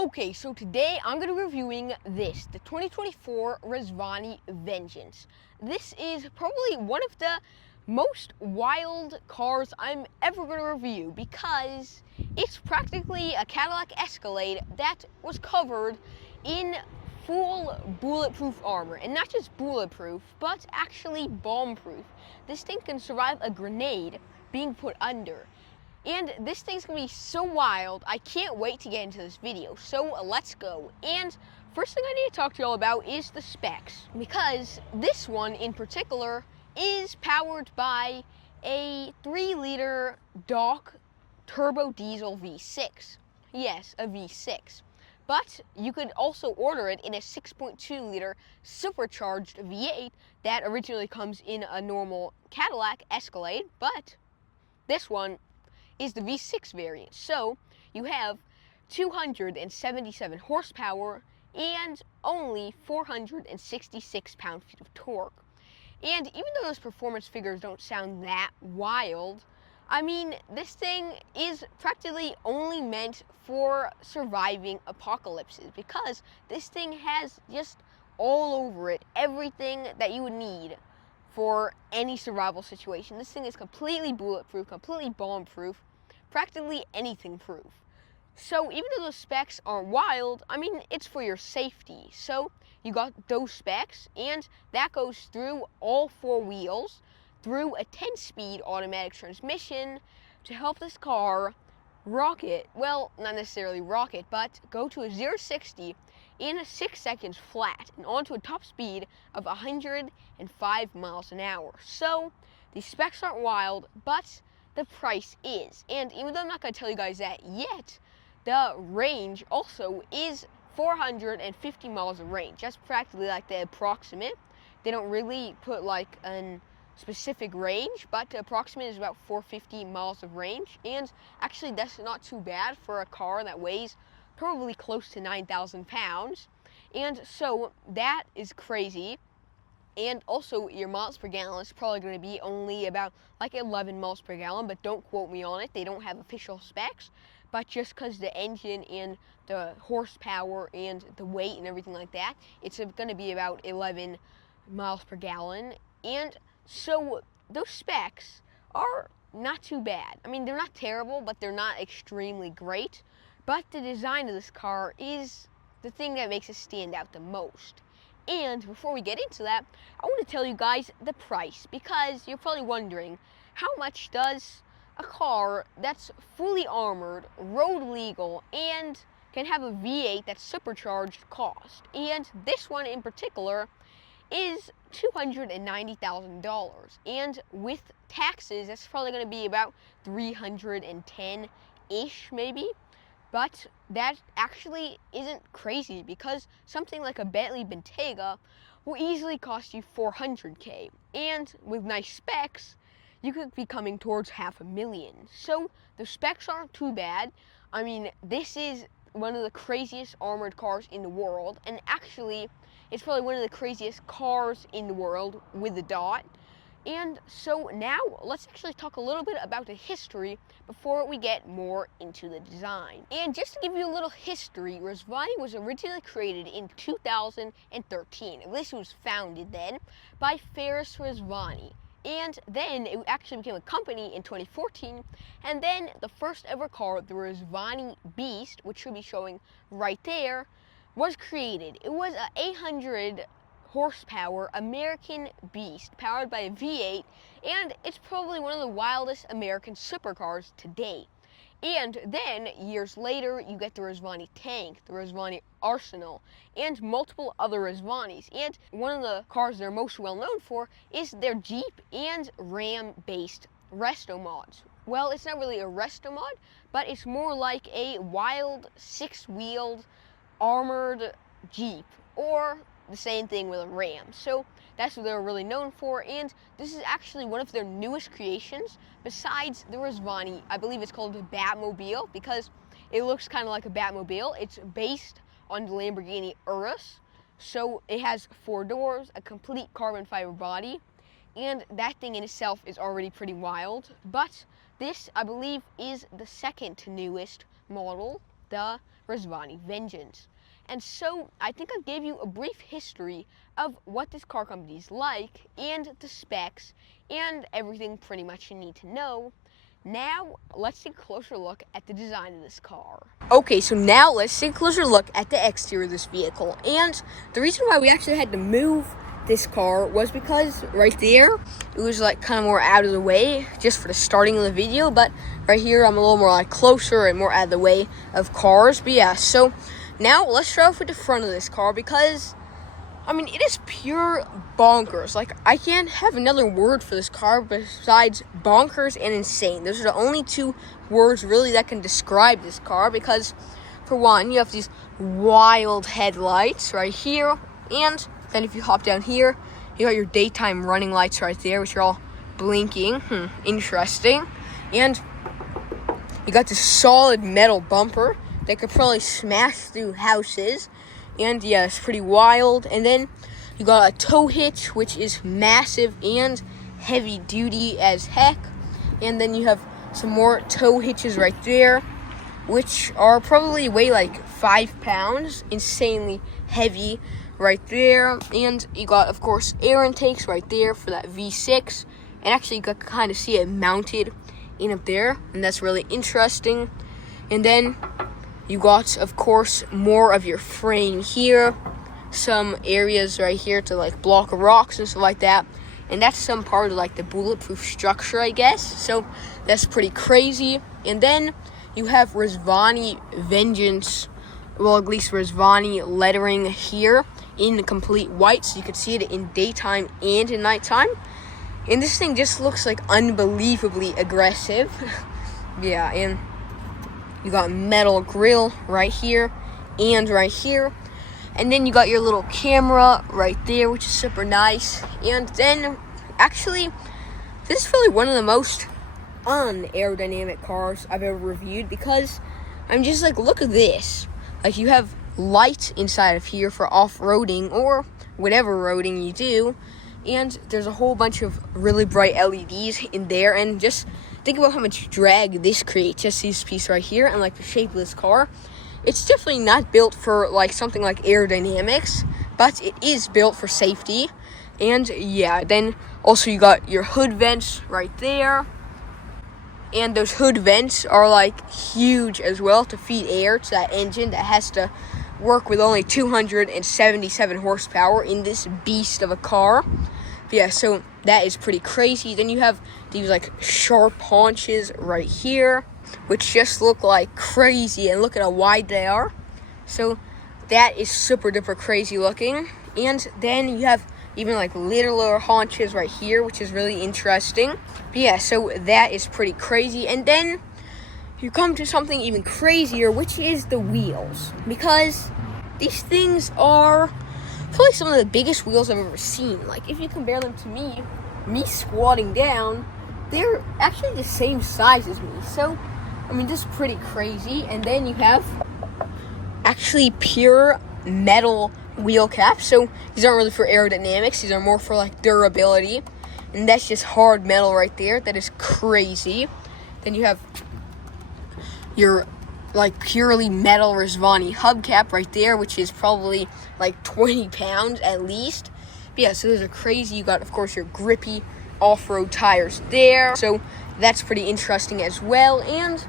Okay, so today I'm going to be reviewing this, the 2024 Rezvani Vengeance. This is probably one of the most wild cars I'm ever going to review because it's practically a Cadillac Escalade that was covered in full bulletproof armor. And not just bulletproof, but actually bomb-proof. This thing can survive a grenade being put under. And this thing's gonna be so wild, I can't wait to get into this video, so let's go. And first thing I need to talk to y'all about is the specs, because this one in particular is powered by a 3-liter Doc turbo diesel V6. Yes, a V6. But you could also order it in a 6.2-liter supercharged V8 that originally comes in a normal Cadillac Escalade, but this one is the V6 variant. So you have 277 horsepower and only 466 pound-feet of torque. And even though those performance figures don't sound that wild, I mean, this thing is practically only meant for surviving apocalypses because this thing has just all over it everything that you would need for any survival situation. This thing is completely bulletproof, completely bomb-proof, practically anything proof. So even though those specs aren't wild, I mean, it's for your safety. So you got those specs, and that goes through all 4 wheels, through a 10-speed automatic transmission to help this car rocket, well, not necessarily rocket, but go to a 0-60 in 6 seconds flat and onto a top speed of 105 miles an hour. So the specs aren't wild, but the price is. And even though I'm not going to tell you guys that yet, the range also is 450 miles of range. That's practically like the approximate. They don't really put like a specific range, but the approximate is about 450 miles of range. And actually that's not too bad for a car that weighs probably close to 9,000 pounds. And so that is crazy. And also your miles per gallon is probably going to be only about like 11 miles per gallon, but don't quote me on it. They don't have official specs, but just because the engine and the horsepower and the weight and everything like that, it's going to be about 11 miles per gallon. And so those specs are not too bad. I mean, they're not terrible, but they're not extremely great. But the design of this car is the thing that makes it stand out the most. And before we get into that, I want to tell you guys the price, because you're probably wondering, how much does a car that's fully armored, road legal, and can have a V8 that's supercharged cost? And this one in particular is $290,000. And with taxes, that's probably going to be about 310-ish maybe. But that actually isn't crazy, because something like a Bentley Bentayga will easily cost you $400K. And with nice specs, you could be coming towards $500,000. So the specs aren't too bad. I mean, this is one of the craziest armored cars in the world. And actually, it's probably one of the craziest cars in the world with the dot. And so now let's actually talk a little bit about the history before we get more into the design. And just to give you a little history, Rezvani was originally created in 2013. This was founded then by Faris Rezvani. And then it actually became a company in 2014. And then the first ever car, the Rezvani Beast, which should be showing right there, was created. It was a 800 horsepower American Beast powered by a V8, and it's probably one of the wildest American supercars to date. And then years later you get the Rezvani Tank, the Rezvani Arsenal, and multiple other Rezvanis. And one of the cars they're most well known for is their Jeep and Ram based resto mods. Well, it's not really a resto mod, but it's more like a wild 6-wheeled armored Jeep, or the same thing with a Ram. So that's what they're really known for, and this is actually one of their newest creations besides the Rezvani. I believe it's called the Batmobile because it looks kind of like a Batmobile. It's based on the Lamborghini Urus, so it has 4 doors, a complete carbon fiber body, and that thing in itself is already pretty wild. But this, I believe, is the second to newest model, the Rezvani Vengeance. And so I think I gave you a brief history of what this car company is like, and the specs, and everything pretty much you need to know. Now, let's take a closer look at the design of this car. Okay, so now let's take a closer look at the exterior of this vehicle. And the reason why we actually had to move this car was because right there, it was like kind of more out of the way just for the starting of the video. But right here, I'm a little more like closer and more out of the way of cars. But yeah, so now let's start off with the front of this car because I mean, it is pure bonkers. Like, I can't have another word for this car besides bonkers and insane. Those are the only two words really that can describe this car because, for one, you have these wild headlights right here. And then if you hop down here, you got your daytime running lights right there, which are all blinking. Interesting. And you got this solid metal bumper that could probably smash through houses. And yeah, it's pretty wild. And then you got a tow hitch, which is massive and heavy duty as heck. And then you have some more tow hitches right there, which are probably weigh like 5 pounds. Insanely heavy right there. And you got, of course, air intakes right there for that V6. And actually, you can kind of see it mounted in up there. And that's really interesting. And then you got, of course, more of your frame here, some areas right here to like block rocks and stuff like that, and that's some part of like the bulletproof structure, I guess. So that's pretty crazy. And then you have Rezvani Vengeance, well, at least Rezvani lettering here in complete white, so you can see it in daytime and in nighttime. And this thing just looks like unbelievably aggressive. Yeah, and you got metal grill right here and right here. And then you got your little camera right there, which is super nice. And then, actually, this is really one of the most unaerodynamic cars I've ever reviewed because I'm just like, look at this. Like, you have light inside of here for off-roading or whatever roading you do. And there's a whole bunch of really bright LEDs in there. And just think about how much drag this creates, just this piece right here, and like the shape of this car. It's definitely not built for like something like aerodynamics, but it is built for safety. And yeah, then also you got your hood vents right there. And those hood vents are like huge as well to feed air to that engine that has to work with only 277 horsepower in this beast of a car. But yeah, so that is pretty crazy. Then you have these like sharp haunches right here, which just look like crazy, and look at how wide they are. So that is super duper crazy looking. And then you have even like littler haunches right here, which is really interesting. But yeah, so that is pretty crazy. And then you come to something even crazier, which is the wheels, because these things are probably some of the biggest wheels I've ever seen. Like, if you compare them to me squatting down, they're actually the same size as me. So, I mean, this is pretty crazy. And then you have actually pure metal wheel caps. So these aren't really for aerodynamics. These are more for like durability. And that's just hard metal right there. That is crazy. Then you have your like purely metal Rezvani hubcap right there, which is probably like 20 pounds at least. But yeah, so those are crazy. You got, of course, your grippy off-road tires there. So that's pretty interesting as well. And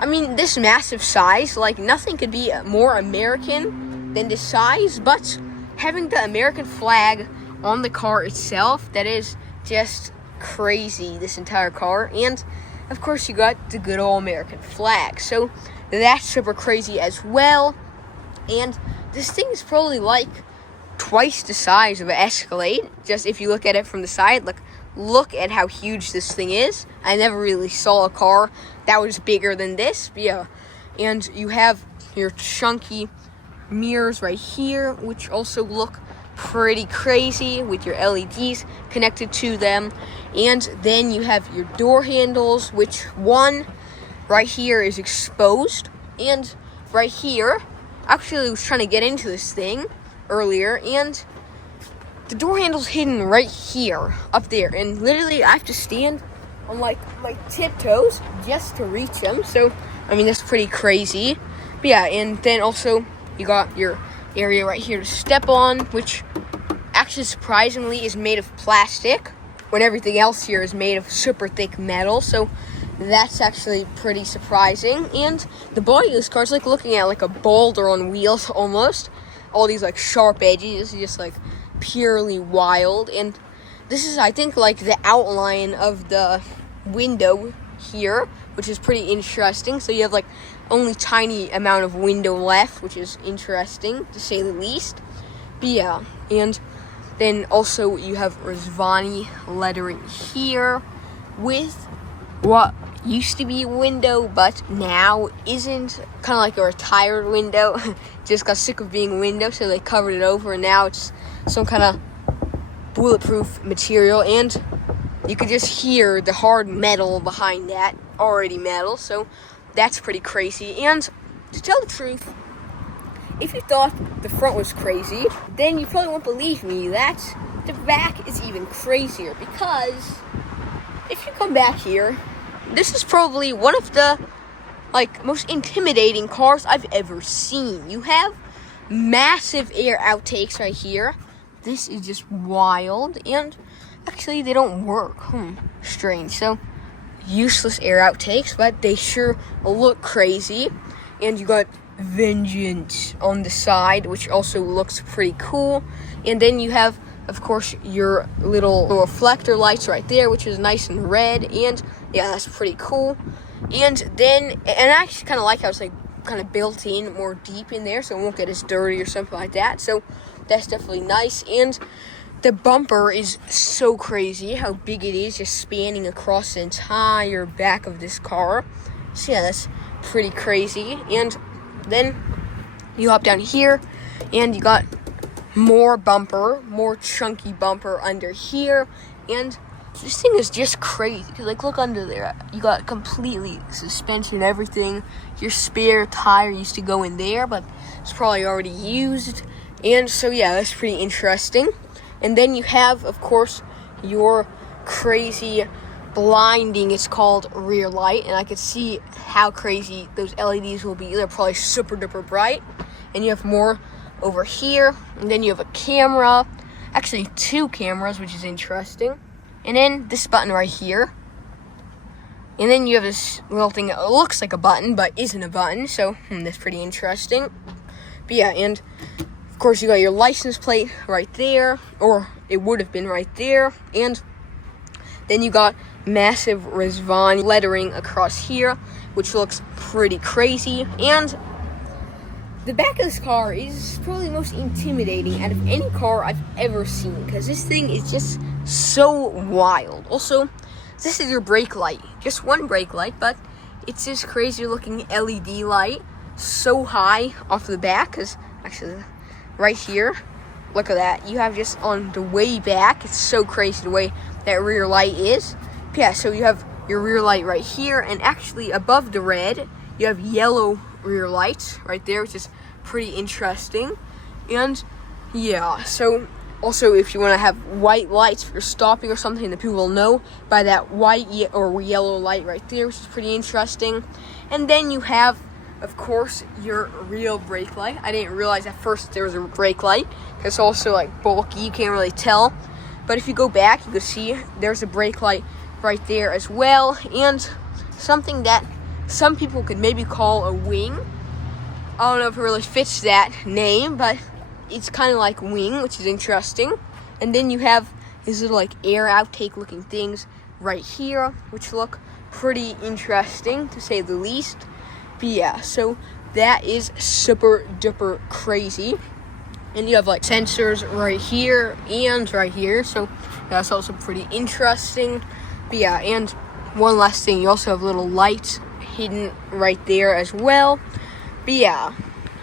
I mean, this massive size, like nothing could be more American than this size, but having the American flag on the car itself, that is just crazy, this entire car. And of course, you got the good old American flag. So that's super crazy as well. And this thing is probably like twice the size of an Escalade. Just if you look at it from the side, look at how huge this thing is. I never really saw a car that was bigger than this. But yeah, and you have your chunky mirrors right here, which also look pretty crazy with your LEDs connected to them. And then you have your door handles, which one right here is exposed, and right here, actually I was trying to get into this thing earlier, and the door handle's hidden right here, up there, and literally I have to stand on like my tiptoes just to reach them. So I mean, that's pretty crazy. But yeah, and then also you got your area right here to step on, which actually surprisingly is made of plastic when everything else here is made of super thick metal. So that's actually pretty surprising. And the body of this car is like looking at like a boulder on wheels almost. All these like sharp edges, just like purely wild. And this is, I think, like the outline of the window here, which is pretty interesting. So you have like only tiny amount of window left, which is interesting to say the least. But yeah, and then also you have Rezvani lettering here with what used to be a window but now isn't, kind of like a retired window. Just got sick of being a window, so they covered it over, and now it's some kind of bulletproof material, and you could just hear the hard metal behind that, already metal, so that's pretty crazy. And to tell the truth, if you thought the front was crazy, then you probably won't believe me that the back is even crazier, because if you come back here, this is probably one of the like most intimidating cars I've ever seen. You have massive air outtakes right here. This is just wild, and actually they don't work. Strange. So useless air outtakes, but they sure look crazy. And you got Vengeance on the side, which also looks pretty cool. And then you have, of course, your little reflector lights right there, which is nice and red. And yeah, that's pretty cool. And then, and I actually kind of like how it's like kind of built in more deep in there, so it won't get as dirty or something like that. So that's definitely nice. And the bumper is so crazy how big it is, just spanning across the entire back of this car. So yeah, that's pretty crazy. And then you hop down here, and you got more bumper, more chunky bumper under here. And this thing is just crazy, because like look under there, you got completely suspension and everything. Your spare tire used to go in there, but it's probably already used. And so yeah, that's pretty interesting. And then you have, of course, your crazy blinding, it's called rear light, and I could see how crazy those LEDs will be. They're probably super duper bright. And you have more over here, and then you have a camera, actually 2 cameras, which is interesting. And then this button right here, and then you have this little thing that looks like a button but isn't a button, so that's pretty interesting. But yeah, and of course you got your license plate right there, or it would have been right there. And then you got massive Rezvani lettering across here, which looks pretty crazy. And the back of this car is probably the most intimidating out of any car I've ever seen, because this thing is just so wild. Also, this is your brake light, just one brake light, but it's this crazy looking LED light, so high off the back, because actually right here, look at that, you have just on the way back, it's so crazy the way that rear light is. Yeah, so you have your rear light right here, and actually above the red, you have yellow rear lights right there, which is pretty interesting. And yeah, so also if you want to have white lights if you're stopping or something, the people will know by that white or yellow light right there, which is pretty interesting. And then you have, of course, your real brake light. I didn't realize at first there was a brake light, because it's also like bulky, you can't really tell. But if you go back, you can see there's a brake light right there as well. And something that some people could maybe call a wing. I don't know if it really fits that name, but it's kind of like wing, which is interesting. And then you have these little like air outtake looking things right here, which look pretty interesting to say the least. But yeah, so that is super duper crazy. And you have like sensors right here and right here, so that's also pretty interesting. But yeah, and one last thing, you also have little lights hidden right there as well. But yeah,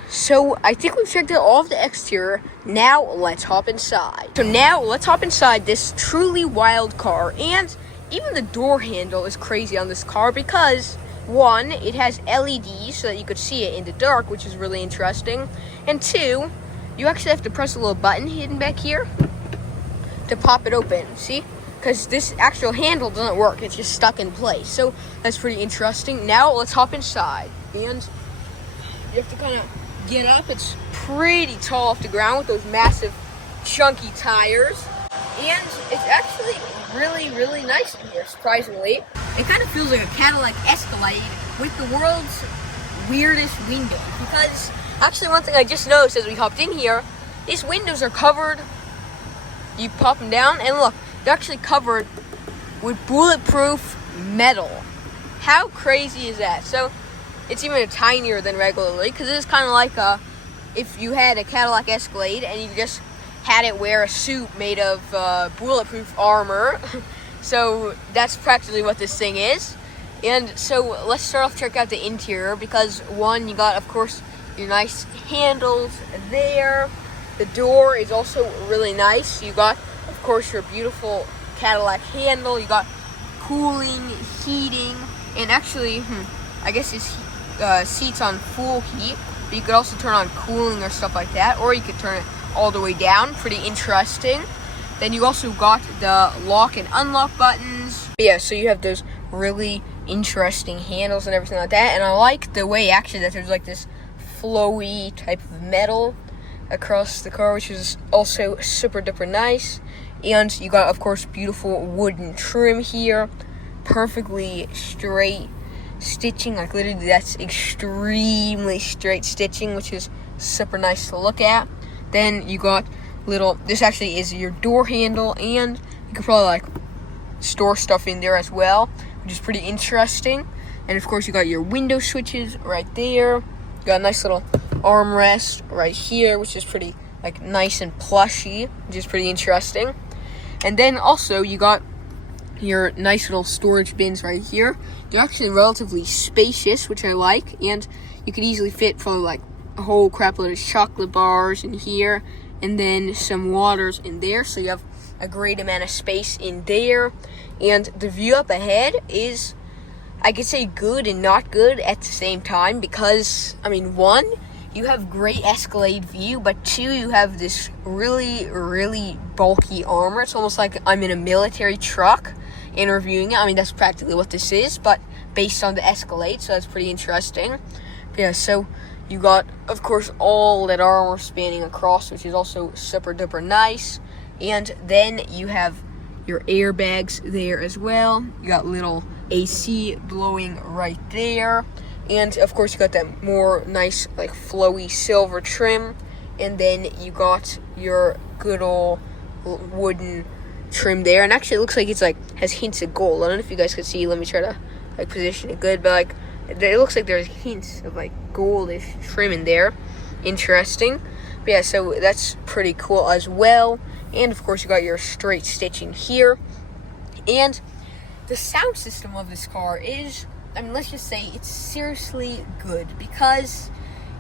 so I think we've checked out all of the exterior. Now let's hop inside. So now let's hop inside this truly wild car. And even the door handle is crazy on this car, because one, it has LEDs so that you could see it in the dark, which is really interesting. And two, you actually have to press a little button hidden back here to pop it open. See? Because this actual handle doesn't work. It's just stuck in place. So that's pretty interesting. Now let's hop inside. And You have to kind of get up. It's pretty tall off the ground with those massive, chunky tires. And it's actually really, really nice in here, surprisingly. It kind of feels like a Cadillac Escalade with the world's weirdest windows. Because, actually, one thing I just noticed as we hopped in here, these windows are covered. You pop them down, and look, they're actually covered with bulletproof metal. How crazy is that? So, it's even tinier than regularly, because it is kind of like if you had a Cadillac Escalade and you just had it wear a suit made of bulletproof armor. So that's practically what this thing is. And so let's start off, check out the interior, because one, you got, of course, your nice handles there. The door is also really nice. You got, of course, your beautiful Cadillac handle. You got cooling, heating, and actually, I guess it's seats on full heat, but you could also turn on cooling or stuff like that, or you could turn it all the way down. Pretty interesting. Then you also got the lock and unlock buttons. But yeah, so you have those really interesting handles and everything like that. And I like the way actually that there's like this flowy type of metal across the car, which is also super duper nice. And you got, of course, beautiful wooden trim here, perfectly straight stitching. Like literally, that's extremely straight stitching, which is super nice to look at. Then you got this actually is your door handle, and you could probably like store stuff in there as well, which is pretty interesting. And of course, you got your window switches right there. You got a nice little armrest right here, which is pretty like nice and plushy, which is pretty interesting. And then also you got your nice little storage bins right here. They're actually relatively spacious, which I like, and you could easily fit probably like a whole crap load of chocolate bars in here, and then some waters in there, so you have a great amount of space in there. And the view up ahead is, I could say, good and not good at the same time, because, I mean, one, you have great Escalade view, but two, you have this really, really bulky armor. It's almost like I'm in a military truck and reviewing it. I mean, that's practically what this is, but based on the Escalade, so that's pretty interesting. But yeah, so you got, of course, all that armor spanning across, which is also super duper nice. And then you have your airbags there as well. You got little AC blowing right there. And, of course, you got that more nice, like, flowy silver trim. And then you got your good old wooden trim there. And actually, it looks like it's, like, has hints of gold. I don't know if you guys can see. Let me try to, like, position it good. But, like, it looks like there's hints of, like, goldish trim in there. Interesting. But, yeah, so that's pretty cool as well. And, of course, you got your straight stitching here. And the sound system of this car is, I mean, let's just say it's seriously good, because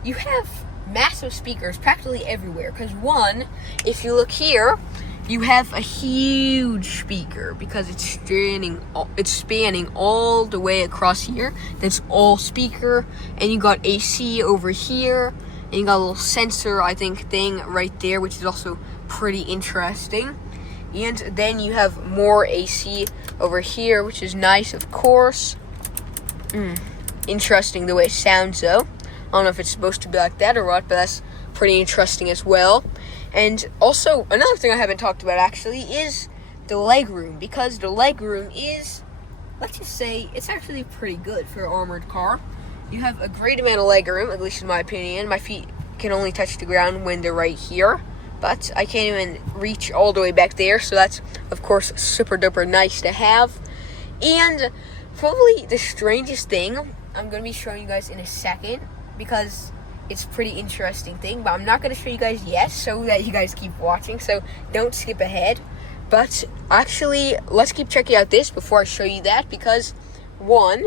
you have massive speakers practically everywhere. Because one, if you look here, you have a huge speaker, because it's spanning all the way across here. That's all speaker. And you got AC over here, and you got a little sensor, I think, thing right there, which is also pretty interesting. And then you have more AC over here, which is nice, of course. Interesting the way it sounds, though. I don't know if it's supposed to be like that or what, but that's pretty interesting as well. And also, another thing I haven't talked about, actually, is the legroom. Because the legroom is, let's just say, it's actually pretty good for an armored car. You have a great amount of legroom, at least in my opinion. My feet can only touch the ground when they're right here, but I can't even reach all the way back there, so that's, of course, super duper nice to have. And probably the strangest thing I'm going to be showing you guys in a second, because it's a pretty interesting thing, but I'm not going to show you guys yet, so that you guys keep watching, so don't skip ahead. But actually, let's keep checking out this before I show you that, because one,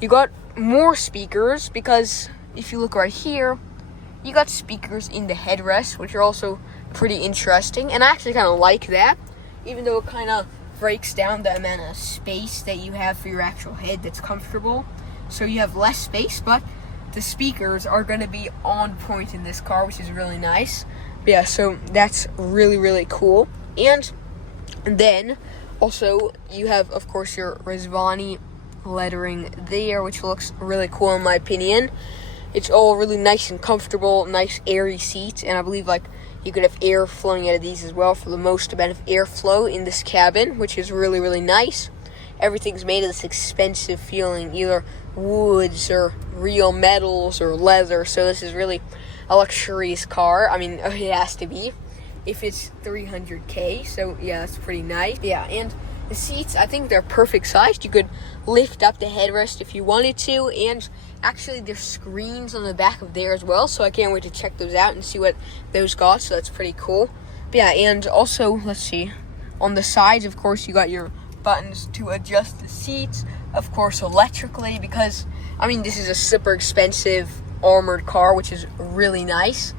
you got more speakers, because if you look right here, you got speakers in the headrest, which are also pretty interesting, and I actually kind of like that, even though it kind of breaks down the amount of space that you have for your actual head that's comfortable. So you have less space, but the speakers are going to be on point in this car, which is really nice. But yeah, so that's really, really cool. And then also you have, of course, your Rezvani lettering there, which looks really cool in my opinion. it's all really nice and comfortable, nice airy seats, and I believe like you could have air flowing out of these as well for the most amount of airflow in this cabin, which is really, really nice. Everything's made of this expensive feeling, either woods or real metals or leather, so this is really a luxurious car. I mean, it has to be if it's $300K, so yeah, that's pretty nice. Yeah, and the seats, I think they're perfect sized. You could lift up the headrest if you wanted to, and actually there's screens on the back of there as well, so I can't wait to check those out and see what those got, so that's pretty cool. But yeah, and also, let's see, on the sides, of course, you got your buttons to adjust the seats, of course, electrically, because, I mean, this is a super expensive armored car, which is really nice.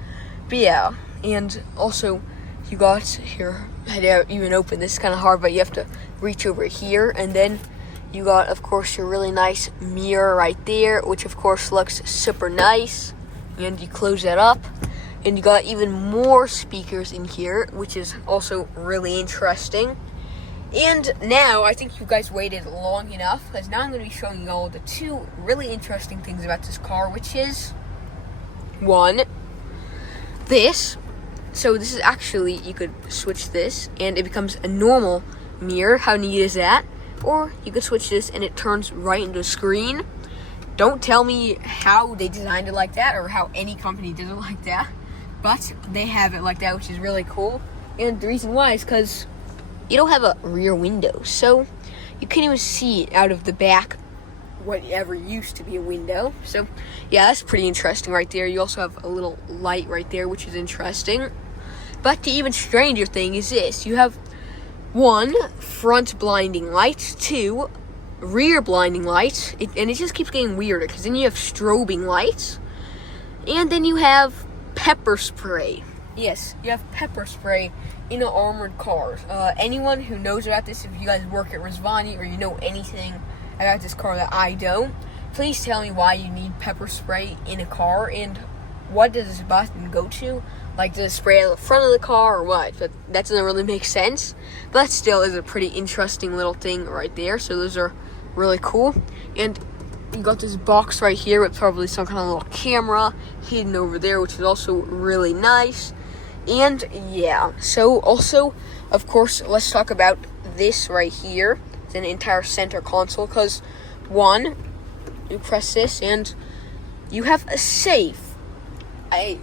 But yeah, and also, you got here, I didn't even open this, kind of hard, but you have to reach over here, and then you got, of course, your really nice mirror right there, which of course looks super nice, and you close that up, and you got even more speakers in here, which is also really interesting. And now, I think you guys waited long enough, because now I'm going to be showing you all the two really interesting things about this car, which is, one, this. So this is actually, you could switch this, and it becomes a normal mirror. How neat is that? Or you could switch this, and it turns right into a screen. Don't tell me how they designed it like that, or how any company does it like that, but they have it like that, which is really cool. And the reason why is because you don't have a rear window, so you can't even see out of the back whatever used to be a window. So yeah, that's pretty interesting right there. You also have a little light right there, which is interesting. But the even stranger thing is this: you have 1, front blinding lights, 2, rear blinding lights, and it just keeps getting weirder, because then you have strobing lights, and then you have pepper spray. Yes, you have pepper spray in an armored car. Anyone who knows about this, if you guys work at Rezvani or you know anything about this car that I don't, please tell me why you need pepper spray in a car, and what does this button go to? Like, does it spray out the front of the car or what? But that doesn't really make sense. But that still is a pretty interesting little thing right there. So those are really cool. And you got this box right here with probably some kind of little camera hidden over there, which is also really nice. And yeah, so also, of course, let's talk about this right here. It's an entire center console, because 1, you press this and you have a safe. I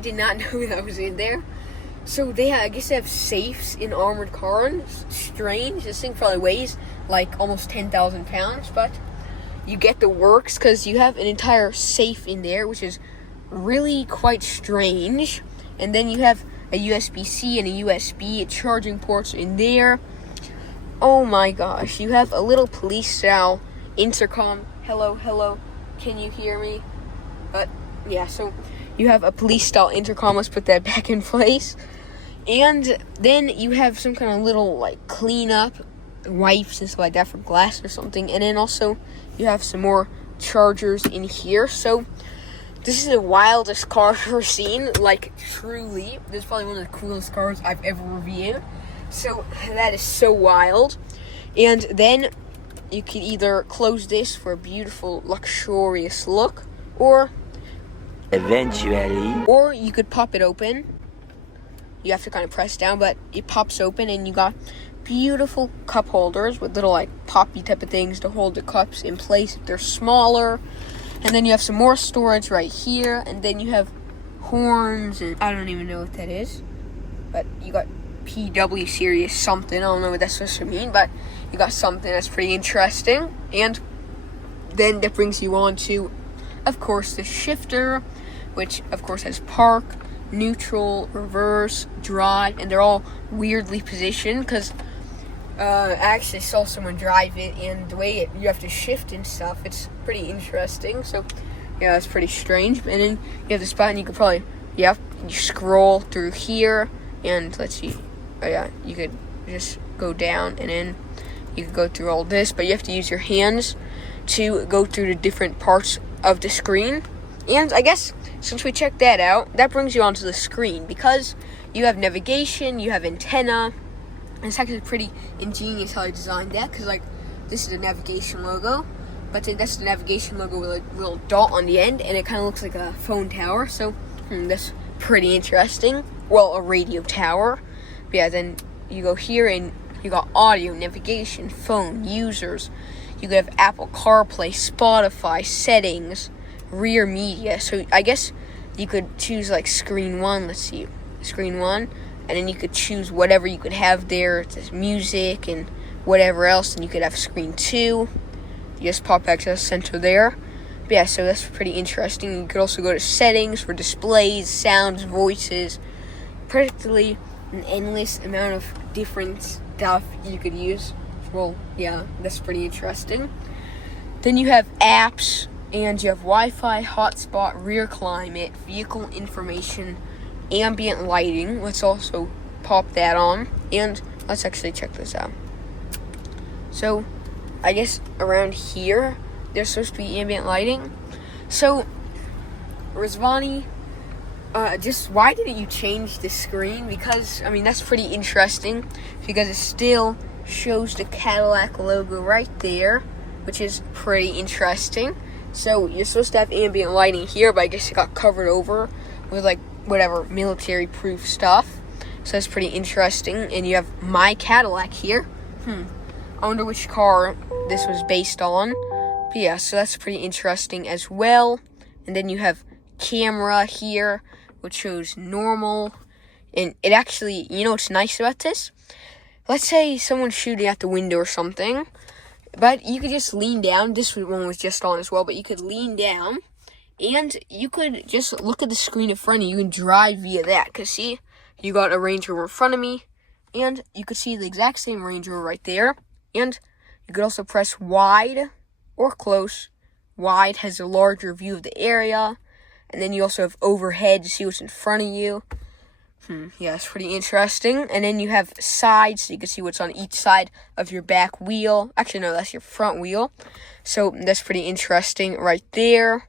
did not know that was in there. So I guess they have safes in armored cars. Strange. This thing probably weighs like almost 10,000 pounds, but you get the works, because you have an entire safe in there, which is really quite strange. And then you have a USB-C and a USB charging ports in there. Oh my gosh, you have a little police-style intercom. Hello, hello, can you hear me? But yeah, so you have a police-style intercom. Let's put that back in place. And then you have some kind of little like cleanup wipes and stuff like that for glass or something. And then also you have some more chargers in here. So this is the wildest car I've ever seen. Like, truly, this is probably one of the coolest cars I've ever reviewed. So that is so wild. And then you can either close this for a beautiful, luxurious look, or you could pop it open. You have to kind of press down, but it pops open, and you got beautiful cup holders with little like poppy type of things to hold the cups in place if they're smaller. And then you have some more storage right here, and then you have horns, and I don't even know what that is, but you got PW series something. I don't know what that's supposed to mean, but you got something that's pretty interesting. And then that brings you on to, of course, the shifter, which of course has park, neutral, reverse, drive, and they're all weirdly positioned, because I actually saw someone drive it, and the way you have to shift and stuff, it's pretty interesting. So yeah, it's pretty strange. And then you have this button. You could probably you scroll through here, and let's see. Oh yeah, you could just go down, and then you could go through all this, but you have to use your hands to go through the different parts of the screen. And I guess since we checked that out, that brings you onto the screen, because you have navigation, you have antenna. And it's actually pretty ingenious how I designed that, because like this is the navigation logo, But that's the navigation logo with a little dot on the end, and it kind of looks like a phone tower. So that's pretty interesting. Well, a radio tower. But yeah, then you go here and you got audio, navigation, phone, users. You could have Apple CarPlay, Spotify, settings, rear media. So I guess you could choose like screen one. Let's see, screen one, and then you could choose whatever you could have there. It's music and whatever else, and you could have screen two. You just pop back to the center there. But yeah, so that's pretty interesting. You could also go to settings for displays, sounds, voices. Practically an endless amount of different stuff you could use. Well, yeah, that's pretty interesting. Then you have apps, and you have Wi-Fi, hotspot, rear climate, vehicle information, ambient lighting. Let's also pop that on, and let's actually check this out. So, I guess around here, there's supposed to be ambient lighting. So, Rezvani, just why didn't you change the screen? Because, I mean, that's pretty interesting, because it still shows the Cadillac logo right there, which is pretty interesting. So, you're supposed to have ambient lighting here, but I guess it got covered over with, like, whatever, military-proof stuff. So, that's pretty interesting. And you have my Cadillac here. I wonder which car this was based on. But yeah, so that's pretty interesting as well. And then you have camera here, which shows normal. And it actually, you know what's nice about this? Let's say someone's shooting at the window or something, but you could just lean down. This one was just on as well, but you could lean down, and you could just look at the screen in front of you and drive via that. Because see, you got a Range Rover in front of me, and you could see the exact same Range Rover right there. And you could also press wide or close. Wide has a larger view of the area. And then you also have overhead to see what's in front of you. Yeah, it's pretty interesting. And then you have sides, so you can see what's on each side of your back wheel. Actually, no, that's your front wheel. So that's pretty interesting right there.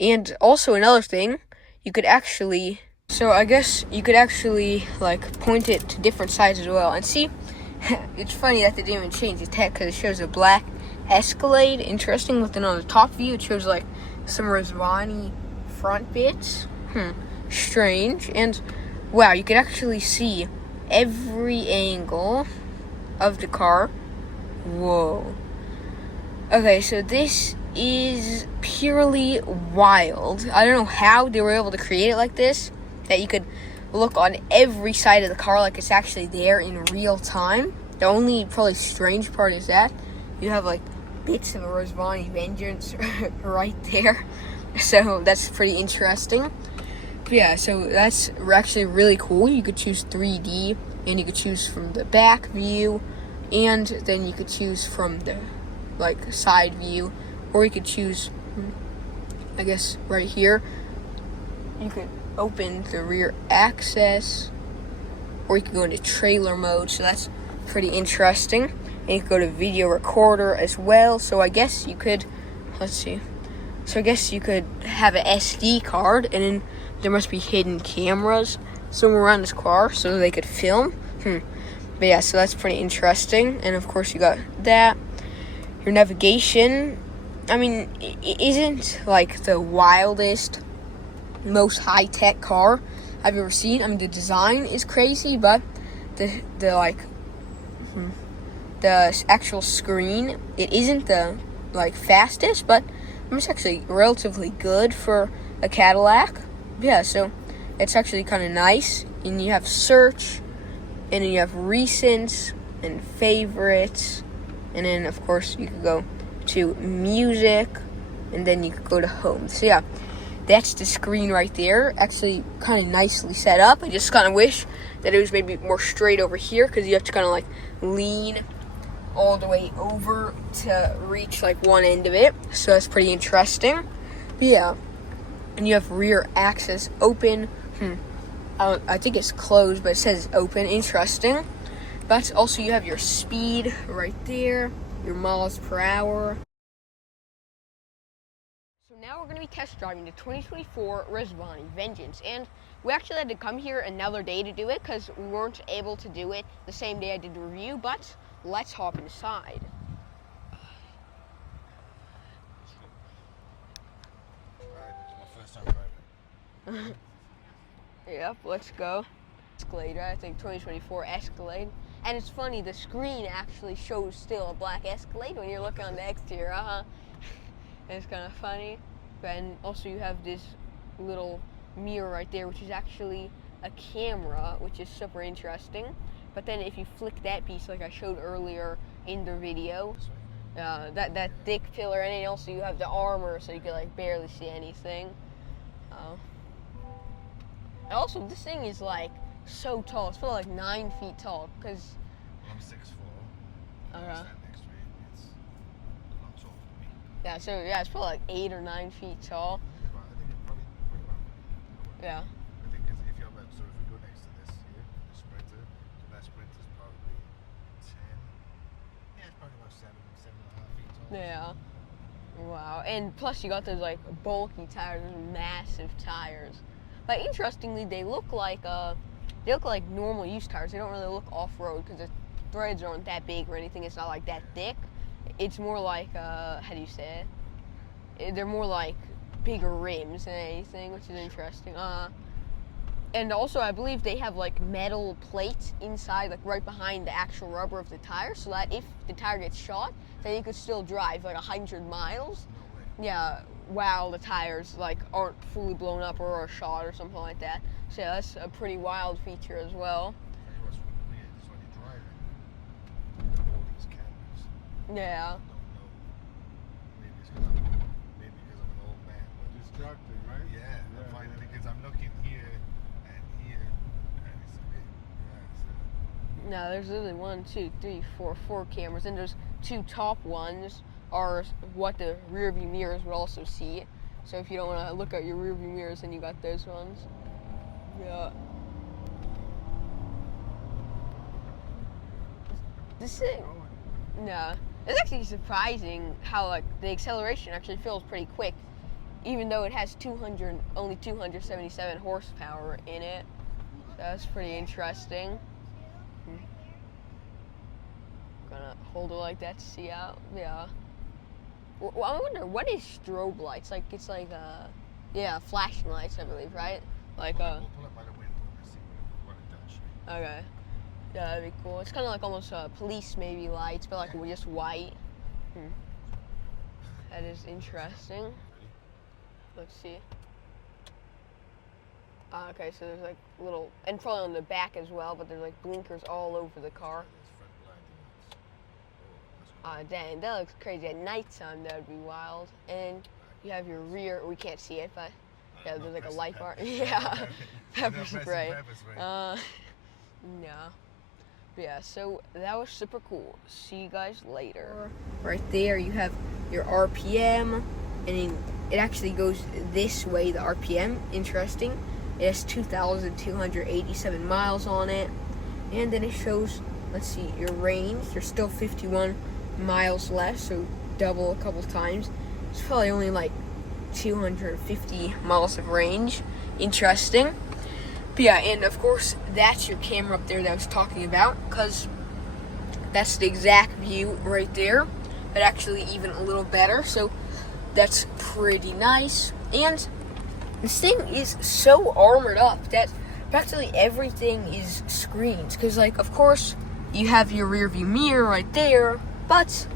And also another thing, you could actually... So I guess you could actually, like, point it to different sides as well. And see... It's funny that they didn't even change the tech, because it shows a black Escalade. Interesting. But then on the top view, it shows like some Rezvani front bits. Strange. And wow, you could actually see every angle of the car. Whoa. Okay, so this is purely wild. I don't know how they were able to create it like this, that you could look on every side of the car like it's actually there in real time. The only probably strange part is that you have like bits of a Rezvani Vengeance right there. So that's pretty interesting. But yeah, so that's actually really cool. You could choose 3D, and you could choose from the back view, and then you could choose from the like side view, or you could choose, I guess right here, you could open the rear access, or you can go into trailer mode. So that's pretty interesting. And you can go to video recorder as well. So I guess you could, let's see. So I guess you could have an SD card, and then there must be hidden cameras somewhere around this car so they could film. But yeah, so that's pretty interesting. And of course you got that. Your navigation, I mean, it isn't like the wildest, most high-tech car I've ever seen. I mean, the design is crazy, but the actual screen, it isn't the like fastest, but it's actually relatively good for a Cadillac. Yeah, so it's actually kind of nice. And you have search, and then you have recents and favorites, and then of course you could go to music, and then you could go to home. So yeah, that's the screen right there. Actually kind of nicely set up. I just kind of wish that it was maybe more straight over here, because you have to kind of like lean all the way over to reach like one end of it. So that's pretty interesting. But yeah, and you have rear access open. I think it's closed, but it says open. Interesting. But also you have your speed right there, your miles per hour. So now we're going to be test driving the 2024 Rezvani Vengeance, and we actually had to come here another day to do it because we weren't able to do it the same day I did the review, but let's hop inside. Yep, let's go. Escalade, right? I think 2024 Escalade. And it's funny, the screen actually shows still a black Escalade when you're looking on the exterior. It's kind of funny. And also you have this little mirror right there, which is actually a camera, which is super interesting. But then if you flick that piece, like I showed earlier in the video, that thick pillar, and then also you have the armor, so you can like barely see anything. And also, this thing is like so tall. It's probably like 9 feet tall. Cause I'm 6'4". Okay. Stand next to it. It's a lot taller than me. Yeah, so yeah, it's probably like 8 or 9 feet tall. I think it's probably pretty about right. Yeah. I think if you have so if we go next to this here, the Sprinter, so that Sprinter is probably 10. Yeah, it's probably about 7.5 feet tall. Yeah. Wow. And plus you got those like bulky tires, those massive tires. But interestingly, they look like normal used tires. They don't really look off-road because the threads aren't that big or anything. It's not like that thick. It's more like how do you say it? They're more like bigger rims than anything, which is interesting. And also, I believe they have like metal plates inside, like right behind the actual rubber of the tire, so that if the tire gets shot, then you could still drive like 100 miles. No way. Yeah, while the tires like aren't fully blown up or are shot or something like that. So yeah, that's a pretty wild feature as well. What's weird is when you're driving, all these cameras. Yeah. I don't know. Maybe because I'm an old man. But Distracting, right? yeah, I'm finding it because I'm looking here and here, and it's a bit. Yeah, No, there's literally 1, 2, 3, 4 cameras, and those 2 top ones are what the rear view mirrors would also see. So if you don't want to look at your rear view mirrors, then you got those ones. Yeah. This thing, no, it's actually surprising how like the acceleration actually feels pretty quick, even though it has only 277 horsepower in it. So that's pretty interesting. Gonna hold it like that to see out. Yeah. Well, I wonder what is strobe lights? Like it's like yeah, flashing lights, I believe, right? Like We'll pull up by the window and see what it does. Okay. Yeah, that'd be cool. It's kind of like almost police maybe lights, but like just white. That is interesting. Let's see. Okay, so there's like little, and probably on the back as well, but there's like blinkers all over the car. Dang, that looks crazy. At nighttime, that would be wild. And you have your rear, we can't see it, but yeah, there's like a light bar. Yeah, pepper spray. Yeah. But yeah, so that was super cool. See you guys later. Right there, you have your RPM, and it actually goes this way, the RPM. Interesting. It has 2,287 miles on it. And then it shows, let's see, your range. There's still 51 miles left, so double a couple times. It's probably only like 250 miles of range. Interesting. But yeah, and of course that's your camera up there that I was talking about, because that's the exact view right there, but actually even a little better. So that's pretty nice. And this thing is so armored up that practically everything is screens, because like of course you have your rear view mirror right there, but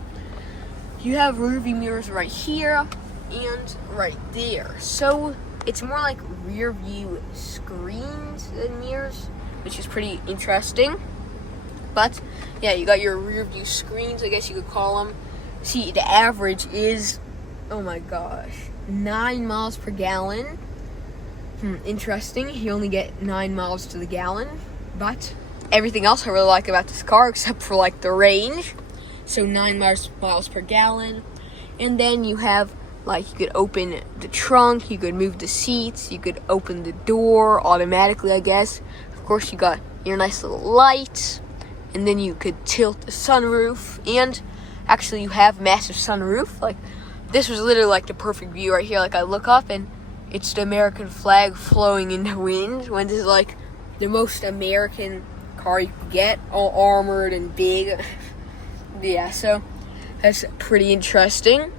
you have rear view mirrors right here and right there. So it's more like rear view screens than mirrors, which is pretty interesting. But yeah, you got your rear view screens, I guess you could call them. See, the average is, oh my gosh, 9 miles per gallon. Interesting. You only get 9 miles to the gallon, but everything else I really like about this car, except for like the range. So 9 miles per gallon. And then you have, like, you could open the trunk, you could move the seats, you could open the door automatically, I guess. Of course, you got your nice little lights, and then you could tilt the sunroof, and actually you have massive sunroof. Like, this was literally like the perfect view right here. Like, I look up and it's the American flag flowing in the wind, when this is like the most American car you could get, all armored and big. Yeah, so that's pretty interesting.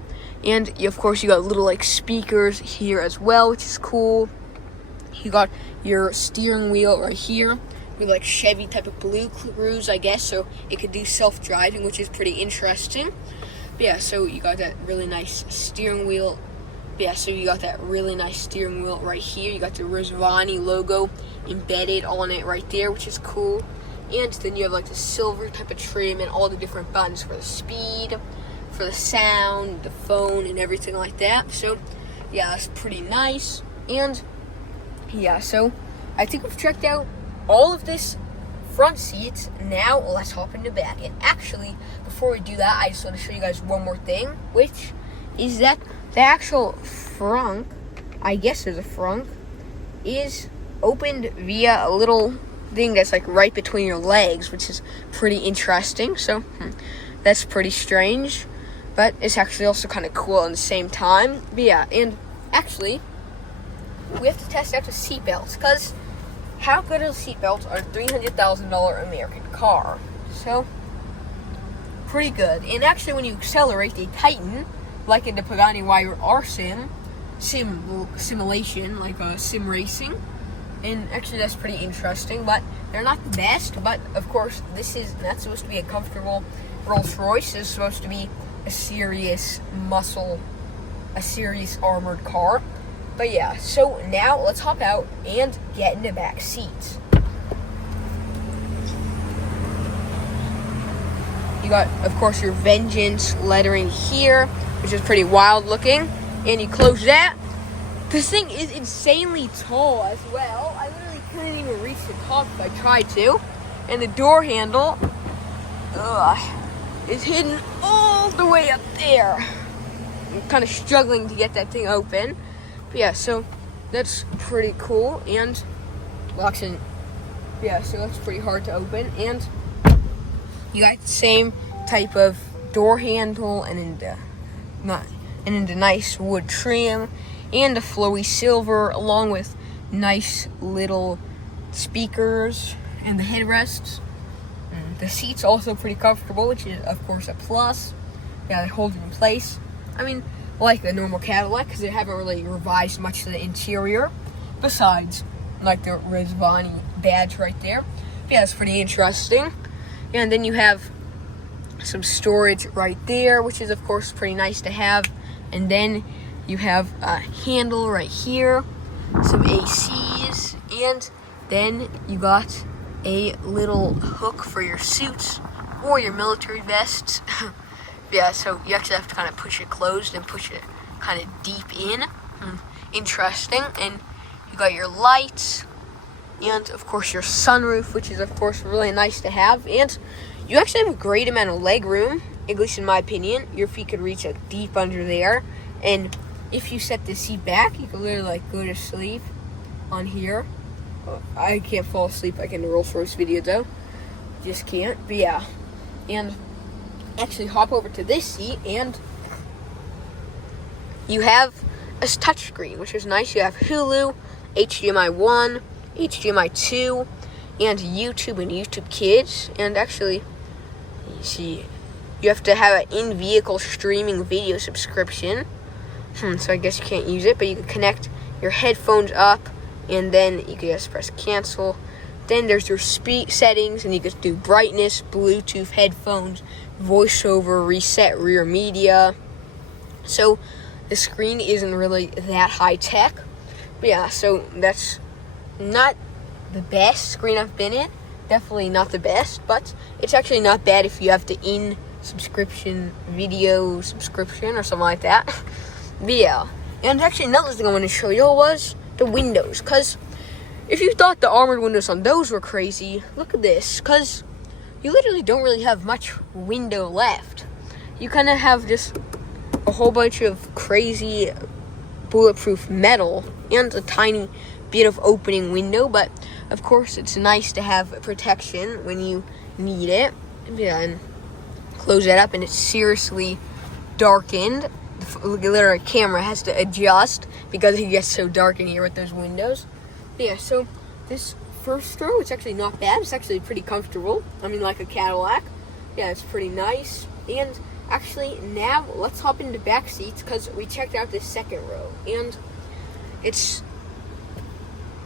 And of course you got little like speakers here as well, which is cool. You got your steering wheel right here with like Chevy type of blue grooves, I guess, so it could do self-driving, which is pretty interesting. But yeah, so you got that really nice steering wheel. But yeah, so you got that really nice steering wheel right here. You got the Rezvani logo embedded on it right there, which is cool. And then you have like the silver type of trim and all the different buttons for the speed, for the sound, the phone, and everything like that. So yeah, that's pretty nice. And yeah, so I think we've checked out all of this front seats. Now let's hop in the back. And actually, before we do that, I just want to show you guys one more thing, which is that the actual frunk, I guess there's a frunk, is opened via a little thing that's like right between your legs, which is pretty interesting. So that's pretty strange, but it's actually also kind of cool at the same time. But yeah, and actually, we have to test out the seatbelts, because how good are the seatbelts on a $300,000 American car? So, pretty good. And actually, when you accelerate, they tighten, like in the Pagani Huayra simulation, like sim racing. And actually, that's pretty interesting. But they're not the best. But of course, this is not supposed to be a comfortable Rolls Royce. This is supposed to be a serious armored car. But yeah, so now let's hop out and get in the back seats. You got, of course, your Vengeance lettering here, which is pretty wild looking. And you close that. This thing is insanely tall as well. I literally couldn't even reach the top if I tried to. And the door handle is hidden all the way up there. I'm kind of struggling to get that thing open. But yeah, so that's pretty cool, and locks in. Yeah, so that's pretty hard to open, and you got the same type of door handle, and in the nice wood trim, and the flowy silver, along with nice little speakers and the headrests. The seats also pretty comfortable, which is of course a plus. Yeah, they hold you in place. I mean, like the normal Cadillac, because they haven't really revised much to the interior, besides like the Rezvani badge right there. But yeah, it's pretty interesting. Yeah, and then you have some storage right there, which is of course pretty nice to have. And then you have a handle right here, some ACs, and then you got a little hook for your suits or your military vests. Yeah, so you actually have to kind of push it closed and push it kind of deep in. Interesting. And you got your lights, and of course your sunroof, which is of course really nice to have. And you actually have a great amount of leg room, at least in my opinion. Your feet could reach like deep under there. And if you set the seat back, you can literally like go to sleep on here. I can't fall asleep like in the Rolls Royce video though. Just can't. But yeah. And actually hop over to this seat, and you have a touchscreen, which is nice. You have Hulu, HDMI 1, HDMI 2, and YouTube Kids. And actually, you see, you have to have an in-vehicle streaming video subscription. So I guess you can't use it, but you can connect your headphones up, and then you can just press cancel. Then there's your speed settings, and you can do brightness, Bluetooth headphones, voiceover, reset rear media. So the screen isn't really that high tech. But yeah, so that's not the best screen I've been in. Definitely not the best, but it's actually not bad if you have the in-subscription video subscription or something like that. But yeah, and actually another thing I want to show you was the windows, because if you thought the armored windows on those were crazy, look at this, because you literally don't really have much window left. You kind of have just a whole bunch of crazy bulletproof metal and a tiny bit of opening window, but of course it's nice to have protection when you need it. Yeah, and close that up, and it's seriously darkened. The literal camera has to adjust because it gets so dark in here with those windows. But yeah, so this first row, it's actually not bad. It's actually pretty comfortable. I mean, like a Cadillac. Yeah, it's pretty nice. And actually, now let's hop into back seats, because we checked out this second row, and it's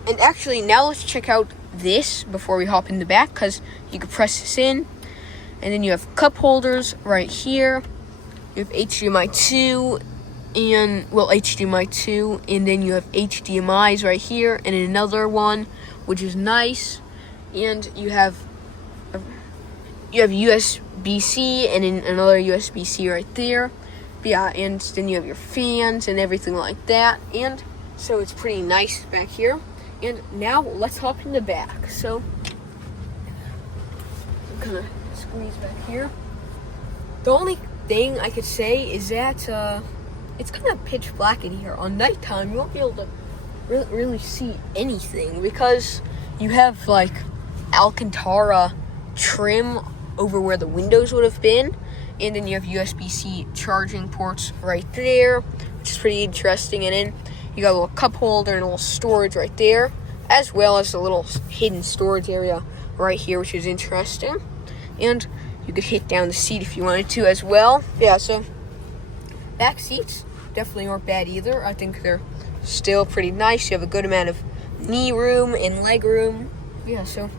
And actually, now let's check out this before we hop in the back, because you can press this in, and then you have cup holders right here. You have HDMI 2, and HDMI 2, and then you have HDMIs right here, and another one, which is nice. And you have USB-C and another USB-C right there. But yeah, and then you have your fans and everything like that. And so it's pretty nice back here. And now let's hop in the back. So I'm kind of squeeze back here. The only thing I could say is that it's kind of pitch black in here. On nighttime, you won't be able to really see anything because you have like Alcantara trim over where the windows would have been, and then you have USB-C charging ports right there, which is pretty interesting. And then you got a little cup holder and a little storage right there, as well as a little hidden storage area right here, which is interesting. And you could hit down the seat if you wanted to as well. Yeah, so back seats definitely aren't bad either. I think they're still pretty nice. You have a good amount of knee room and leg room. Yeah, so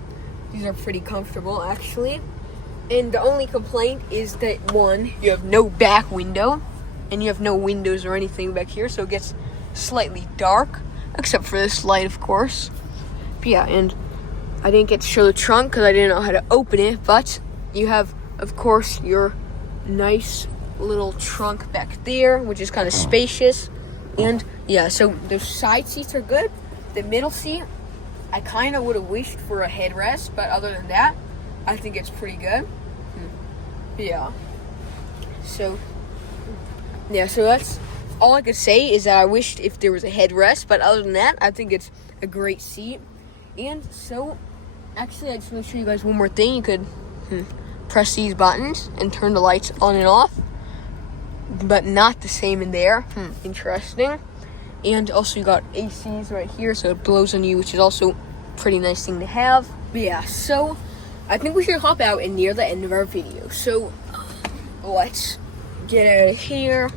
these are pretty comfortable actually. And the only complaint is that, one, you have no back window, and you have no windows or anything back here, so it gets slightly dark, except for this light, of course. But yeah, and I didn't get to show the trunk because I didn't know how to open it, but you have, of course, your nice little trunk back there, which is kind of spacious. And yeah, so the side seats are good. The middle seat, I kind of would have wished for a headrest, but other than that, I think it's pretty good. Yeah. So that's all I could say, is that I wished if there was a headrest, but other than that, I think it's a great seat. And so, actually, I just want to show you guys one more thing. You could press these buttons and turn the lights on and off, but not the same in there. Interesting. And also you got ACs right here, so it blows on you, which is also a pretty nice thing to have. But yeah, so I think we should hop out and near the end of our video. So let's get out of here.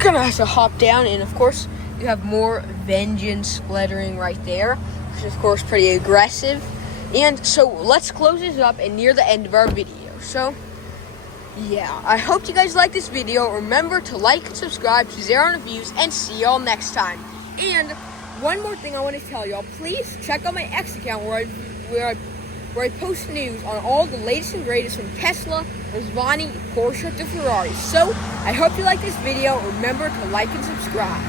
Gonna have to hop down, and of course you have more Vengeance lettering right there, which is of course pretty aggressive. And so let's close this up and near the end of our video. So yeah, I hope you guys like this video. Remember to like and subscribe to Xaaron Reviews, and see y'all next time. And one more thing I want to tell y'all, please check out my X account where I post news on all the latest and greatest from Tesla, Rezvani, Porsche to Ferrari. So I hope you like this video. Remember to like and subscribe.